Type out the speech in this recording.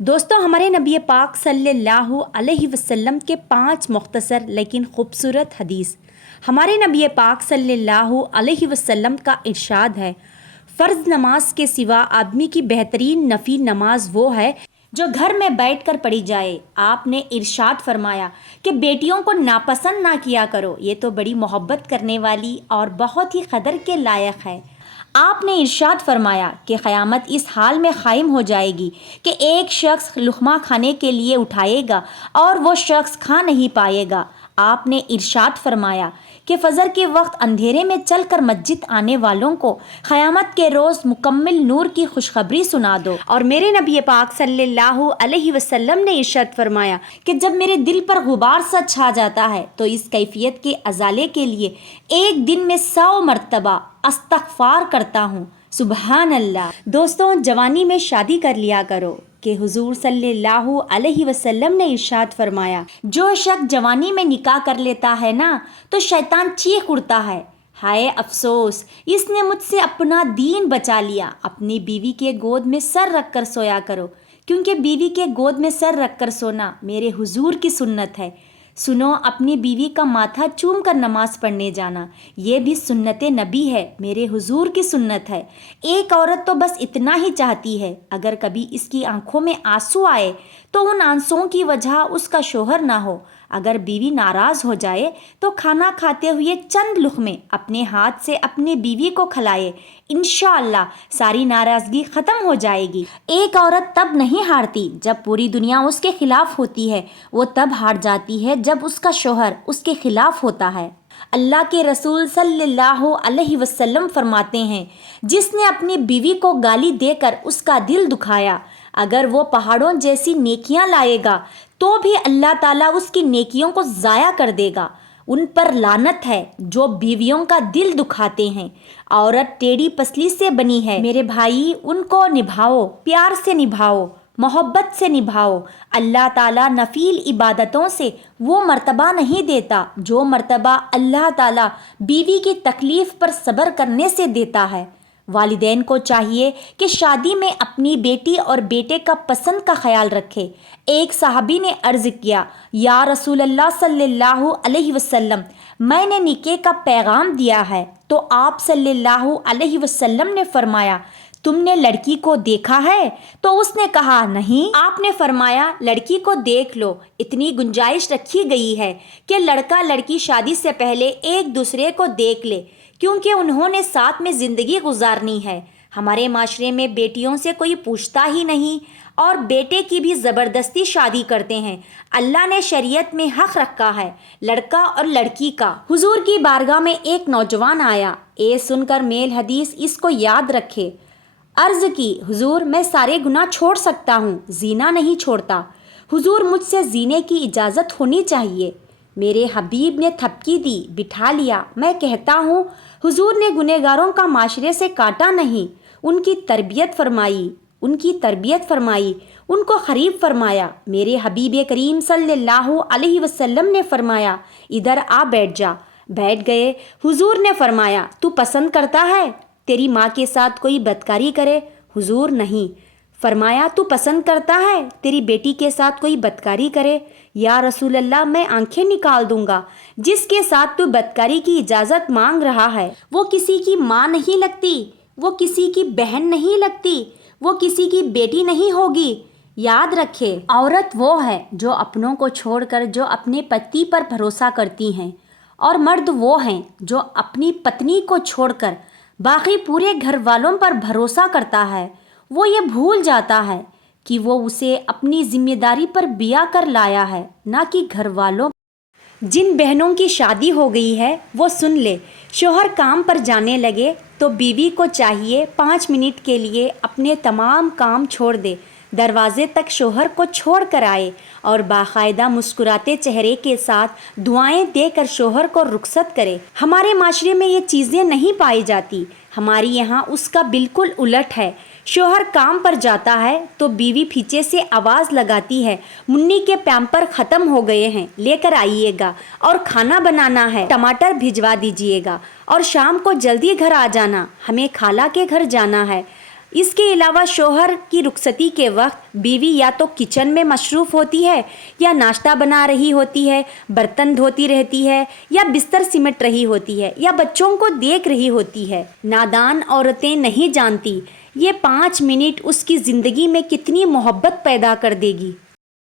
دوستوں ہمارے نبی پاک صلی اللہ علیہ وسلم کے 5 مختصر لیکن خوبصورت حدیث۔ ہمارے نبی پاک صلی اللہ علیہ وسلم کا ارشاد ہے، فرض نماز کے سوا آدمی کی بہترین نفل نماز وہ ہے جو گھر میں بیٹھ کر پڑھی جائے۔ آپ نے ارشاد فرمایا کہ بیٹیوں کو ناپسند نہ کیا کرو، یہ تو بڑی محبت کرنے والی اور بہت ہی قدر کے لائق ہے۔ آپ نے ارشاد فرمایا کہ قیامت اس حال میں قائم ہو جائے گی کہ ایک شخص لقمہ کھانے کے لیے اٹھائے گا اور وہ شخص کھا نہیں پائے گا۔ آپ نے ارشاد فرمایا کہ فجر کے وقت اندھیرے میں چل کر مسجد آنے والوں کو قیامت کے روز مکمل نور کی خوشخبری سنا دو۔ اور میرے نبی پاک صلی اللہ علیہ وسلم نے ارشاد فرمایا کہ جب میرے دل پر غبار سا چھا جاتا ہے تو اس کیفیت کے ازالے کے لیے ایک دن میں 100 مرتبہ استغفار کرتا ہوں۔ سبحان اللہ۔ دوستوں جوانی میں شادی کر لیا کرو کہ حضور صلی اللہ علیہ وسلم نے ارشاد فرمایا، جو شخص جوانی میں نکاح کر لیتا ہے نا تو شیطان چیخ اڑتا ہے، ہائے افسوس اس نے مجھ سے اپنا دین بچا لیا۔ اپنی بیوی کے گود میں سر رکھ کر سویا کرو، کیونکہ بیوی کے گود میں سر رکھ کر سونا میرے حضور کی سنت ہے۔ سنو، اپنی بیوی کا ماتھا چوم کر نماز پڑھنے جانا، یہ بھی سنت نبی ہے، میرے حضور کی سنت ہے۔ ایک عورت تو بس اتنا ہی چاہتی ہے، اگر کبھی اس کی آنکھوں میں آنسو آئے تو ان آنسوؤں کی وجہ اس کا شوہر نہ ہو۔ اگر بیوی ناراض ہو جائے تو کھانا کھاتے ہوئے چند لقمے اپنے ہاتھ سے اپنی بیوی کو کھلائے، انشاءاللہ ساری ناراضگی ختم ہو جائے گی۔ ایک عورت تب نہیں ہارتی جب پوری دنیا اس کے خلاف ہوتی ہے، وہ تب ہار جاتی ہے جب اس کا شوہر اس کے خلاف ہوتا ہے۔ اللہ کے رسول صلی اللہ علیہ وسلم فرماتے ہیں، جس نے اپنی بیوی کو گالی دے کر اس کا دل دکھایا، اگر وہ پہاڑوں جیسی نیکیاں لائے گا تو بھی اللہ تعالیٰ اس کی نیکیوں کو ضائع کر دے گا۔ ان پر لعنت ہے جو بیویوں کا دل دکھاتے ہیں۔ عورت ٹیڑھی پسلی سے بنی ہے، میرے بھائی ان کو نبھاؤ، پیار سے نبھاؤ، محبت سے نبھاؤ۔ اللہ تعالیٰ نفل عبادتوں سے وہ مرتبہ نہیں دیتا جو مرتبہ اللہ تعالیٰ بیوی کی تکلیف پر صبر کرنے سے دیتا ہے۔ والدین کو چاہیے کہ شادی میں اپنی بیٹی اور بیٹے کا پسند کا خیال رکھے۔ ایک صحابی نے عرض کیا، یا رسول اللہ صلی اللہ علیہ وسلم، میں نے نکاح کا پیغام دیا ہے، تو آپ صلی اللہ علیہ وسلم نے فرمایا، تم نے لڑکی کو دیکھا ہے؟ تو اس نے کہا نہیں۔ آپ نے فرمایا، لڑکی کو دیکھ لو۔ اتنی گنجائش رکھی گئی ہے کہ لڑکا لڑکی شادی سے پہلے ایک دوسرے کو دیکھ لے، کیونکہ انہوں نے ساتھ میں زندگی گزارنی ہے۔ ہمارے معاشرے میں بیٹیوں سے کوئی پوچھتا ہی نہیں اور بیٹے کی بھی زبردستی شادی کرتے ہیں۔ اللہ نے شریعت میں حق رکھا ہے لڑکا اور لڑکی کا۔ حضور کی بارگاہ میں ایک نوجوان آیا، یہ سن کر میل حدیث اس کو یاد رکھے۔ عرض کی، حضور میں سارے گناہ چھوڑ سکتا ہوں، زنا نہیں چھوڑتا۔ حضور مجھ سے زینے کی اجازت ہونی چاہیے۔ میرے حبیب نے تھپکی دی، بٹھا لیا۔ میں کہتا ہوں، حضور نے گنہگاروں کا معاشرے سے کاٹا نہیں، ان کی تربیت فرمائی، ان کو قریب فرمایا۔ میرے حبیب کریم صلی اللہ علیہ وسلم نے فرمایا، ادھر آ بیٹھ جا۔ بیٹھ گئے۔ حضور نے فرمایا، تو پسند کرتا ہے تیری ماں کے ساتھ کوئی بدکاری کرے؟ حضور نہیں۔ فرمایا، تو پسند کرتا ہے تیری بیٹی کے ساتھ کوئی بدکاری کرے؟ یا رسول اللہ، میں آنکھیں نکال دوں گا۔ جس کے ساتھ تو بدکاری کی اجازت مانگ رہا ہے وہ کسی کی ماں نہیں لگتی، وہ کسی کی بہن نہیں لگتی، وہ کسی کی بیٹی نہیں ہوگی۔ یاد رکھے، عورت وہ ہے جو اپنوں کو چھوڑ کر جو اپنے پتی پر بھروسہ کرتی ہیں، اور مرد وہ ہیں جو اپنی پتنی کو چھوڑ کر باقی پورے گھر والوں پر بھروسہ کرتا ہے۔ وہ یہ بھول جاتا ہے کہ وہ اسے اپنی ذمہ داری پر بیاہ کر لایا ہے، نہ کہ گھر والوں۔ جن بہنوں کی شادی ہو گئی ہے وہ سن لے، شوہر کام پر جانے لگے تو بیوی کو چاہیے 5 منٹ کے لیے اپنے تمام کام چھوڑ دے، دروازے تک شوہر کو چھوڑ کر آئے اور باقاعدہ مسکراتے چہرے کے ساتھ دعائیں دے کر شوہر کو رخصت کرے۔ ہمارے معاشرے میں یہ چیزیں نہیں پائی جاتی، ہماری یہاں اس کا بالکل الٹ ہے۔ شوہر کام پر جاتا ہے تو بیوی پیچھے سے آواز لگاتی ہے، منی کے پیمپر ختم ہو گئے ہیں، لے کر آئیے گا، اور کھانا بنانا ہے، ٹماٹر بھجوا دیجیے گا، اور شام کو جلدی گھر آ جانا، ہمیں خالہ کے گھر جانا ہے۔ اس کے علاوہ شوہر کی رخصتی کے وقت بیوی یا تو کچن میں مصروف ہوتی ہے یا ناشتہ بنا رہی ہوتی ہے، برتن دھوتی رہتی ہے یا بستر سمٹ رہی ہوتی ہے یا بچوں کو دیکھ رہی ہوتی ہے۔ نادان عورتیں نہیں جانتی یہ 5 منٹ اس کی زندگی میں کتنی محبت پیدا کر دے گی۔